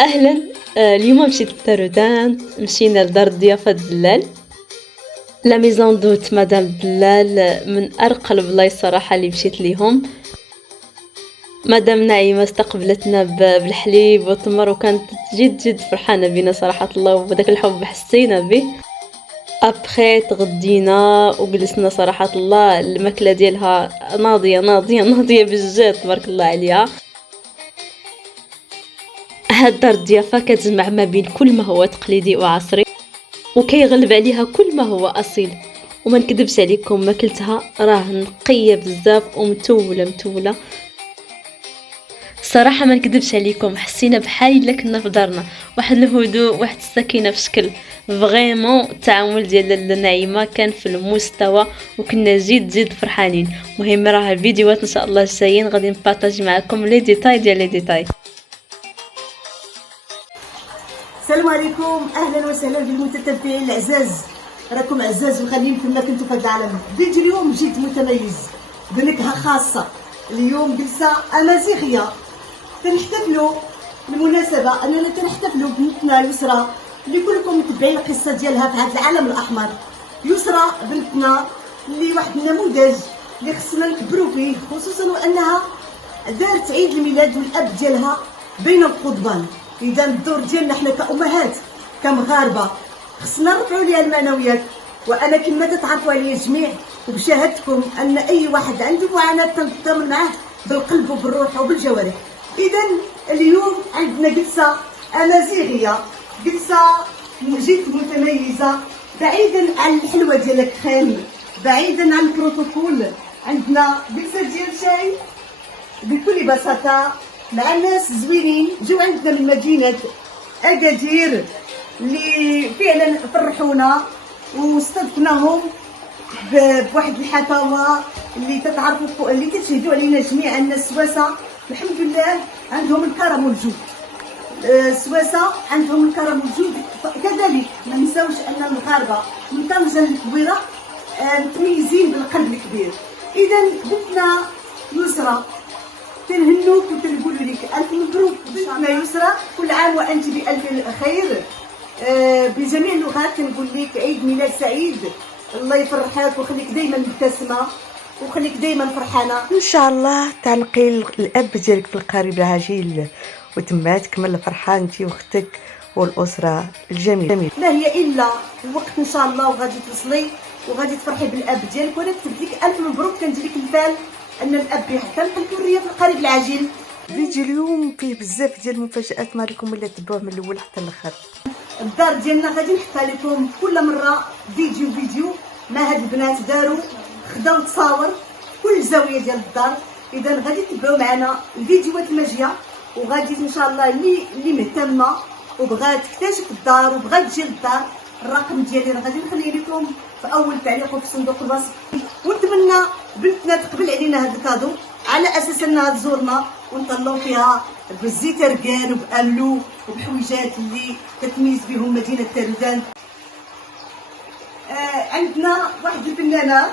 أهلا. اليوم مشيت للتارودان، مشينا لدار الضيافة الدلال، لا ميزون دوت مدام الدلال. من أرقى البلايص صراحة اللي مشيت ليهم. مدام نعيمة استقبلتنا بالحليب والتمر، وكانت جد فرحانة بينا صراحة الله، وبداك الحب حسينا به. ابخي تغدينا وجلسنا صراحة الله، الماكلة ديالها ناضية بجد تبارك الله عليها. هاد دار الضيافة كتجمع ما بين كل ما هو تقليدي وعصري، وكيغلب عليها كل ما هو اصيل. وما نكذبش عليكم، ماكلتها راه نقية بزاف ومتولة. صراحة ما نكذبش عليكم، حسينا بحال الا كنا في دارنا، واحد الهدوء، واحد السكينة في شكل فريمون. التعامل ديال النعيمة كان في المستوى، وكنا جد فرحانين. مهم راه الفيديوهات ان شاء الله الجايين غادي نبارطاجي معكم لي ديتاي. السلام عليكم، اهلا وسهلا بالمتتبعين العزاز. راكم عزاز وغاليين كما كنتو في هذا العالم. فيديو اليوم جد متميز بنكهه خاصه. اليوم جلسه امازيغيه تنحتفلوا بالمناسبه اننا تنحتفلوا بنتنا يسرى اللي كلكم متبعين القصه ديالها في هذا العالم الاحمر. يسرى بنتنا اللي واحد النموذج اللي خصنا نكبروا فيه، خصوصا وانها دارت عيد الميلاد والاب ديالها بين القضبان. اذا الدور ديالنا حنا كامهات كمغاربه خصنا نرفعوا ليها المعنويات. وانا كما تتعرفوا عليا الجميع وبشهادتكم ان اي واحد عنده معاناه تنتضامن معاه بالقلب وبالروح وبالجوارح. اذا اليوم عندنا جلسه امازيغيه، جلسه جد متميزه، بعيدا عن الحلوه ديال الكريم، بعيدا عن البروتوكول. عندنا جلسه ديال شاي بكل بساطه مع ناس زوينين جو عندنا من مدينه اكادير اللي فعلا فرحونا واستضفناهم بواحد الحفاوه اللي تتعرفوا اللي تشهدوا علينا جميعا. السواسه الحمد لله عندهم الكرم والجود، السواسه عندهم الكرم والجود. كذلك ما نساوش ان المغاربه من طنجه الكبيره متميزين بالقلب الكبير. اذا بنتنا يسرى تنهنوك وتنقولوا لك الف مبروك بنتنا يسرى، كل عام وانت بالف خير. بجميع اللغات كنقول لك عيد ميلاد سعيد، الله يفرحك وخليك دائما مبتسمه وخليك دائما فرحانه ان شاء الله. تلقي الاب ديالك في القريب العاجل وتما تكمل الفرحه انت واختك والاسره الجميله. ما هي الا الوقت ان شاء الله، وغادي توصلي وغادي تفرحي بالاب ديالك. وانا كتبت لك الف مبروك، كندير لك الفال ان الاب يحتفل بالحريه في القريب العاجل. فيديو اليوم فيه بزاف ديال المفاجات، ما عليكم الا تبعوه من الاول حتى الاخر. الدار ديالنا غادي نحطها لكم كل مره فيديو ما هاد البنات داروا، خداو تصاور كل زاويه ديال الدار. اذا غادي تبعوا معنا الفيديوهات الماجيه، وغادي ان شاء الله اللي مهتمه وبغات تكتشف الدار وبغات تجي للدار، الرقم ديالي راه غادي نخليه لكم في اول تعليق وفي صندوق الوصف. ونتمنى بنتنا تقبل علينا هذا الكادو على اساس انها تزورنا ونطلعوا فيها بالزيت رقان وباملو وبحويجات اللي تتميز بهم مدينه تارودان. عندنا واحد الفنانه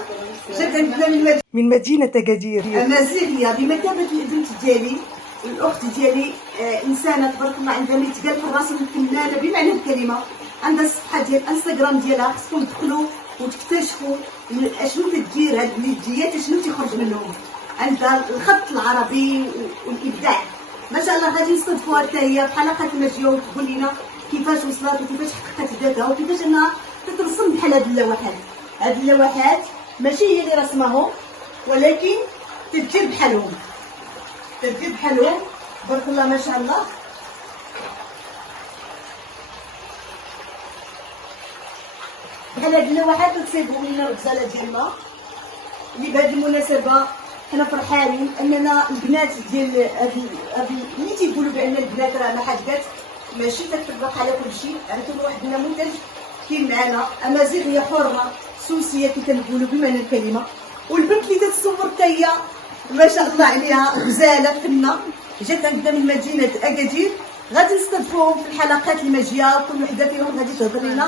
جات عندنا من مدينه اكادير امازيغيه بمثابه البنت ديالي الاخت ديالي. انسانه تبارك الله عندها ما يتقال في الراس، فنانه بمعنى الكلمه. عندها الصفحه ديال انستغرام ديالها، خصكم تدخلوا وتكتشفوا اشنو كدير هاد اليديات، اشنو تيخرج منهم. عندها الخط العربي والابداع ما شاء الله. غادي نستضيفوها حتى هي في حلقه الماجيه وتقول لنا كيفاش وصلت وكيفاش حققت ذاتها وكيفاش انها تترسم بحال هاد اللوحات. هاد اللوحات ماشي هي اللي رسمهم، ولكن تدير بحالهم تبارك الله ما شاء الله. بحال هاد اللوحات تصيبهم لنا الرساله ديالنا اللي بهذه المناسبه حنا فرحانين اننا البنات ديال هذه اللي تيقولوا بان البنات راه ما حاجات ماشي تطبق على كل شيء. عندهم واحد النموذج كاين معنا امازيغيه حره سوسيه كي كنقولوا بمعنى الكلمه. والبنت اللي تتصور حتى هي ما شاء الله عليها غزاله فنه، جات عندنا من مدينه اكادير. غادي نستضيفوهم في الحلقات الماجيه وكل وحده فيهم غادي تهضر لنا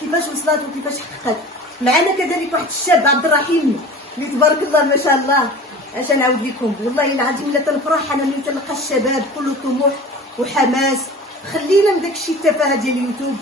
كيفاش وصلت وكيفاش حققت. معنا كذلك واحد الشاب عبد الرحيم اللي تبارك الله ما شاء الله. اش نعاود لكم، والله العظيم لا تنفرح انا ملي تلقى الشباب كله طموح وحماس خلينا من داكشي التفاهه ديال اليوتيوب.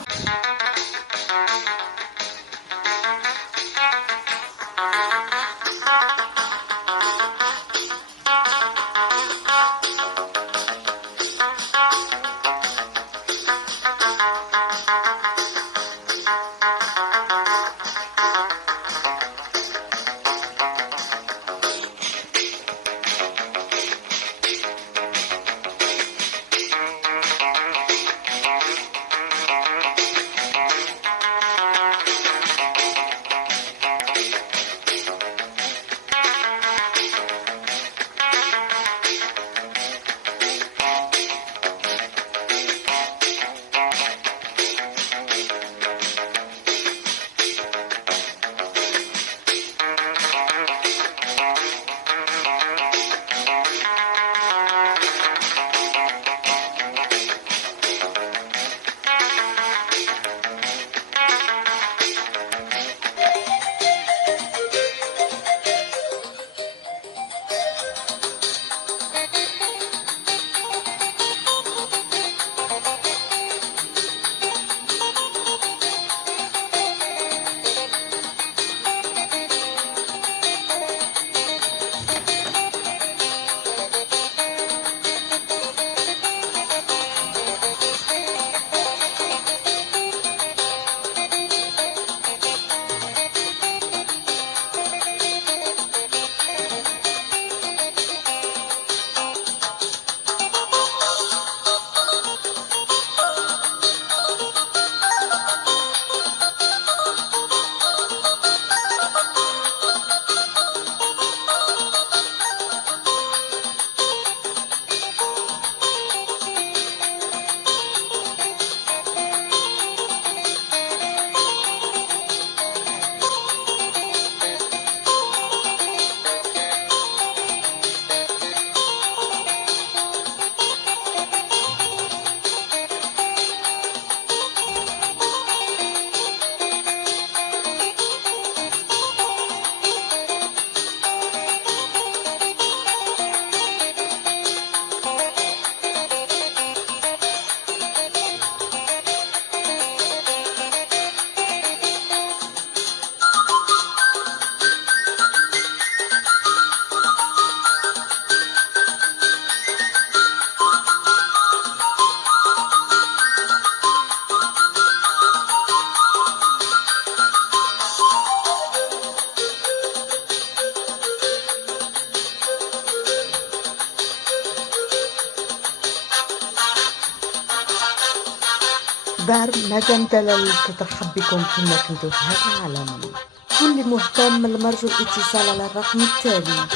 دار مدام دلال تترحب بكم فيما كنتو في هذا العالم. كل مهتم المرجو الاتصال على الرقم التالي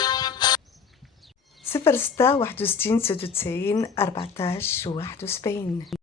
06 61 96 14 71.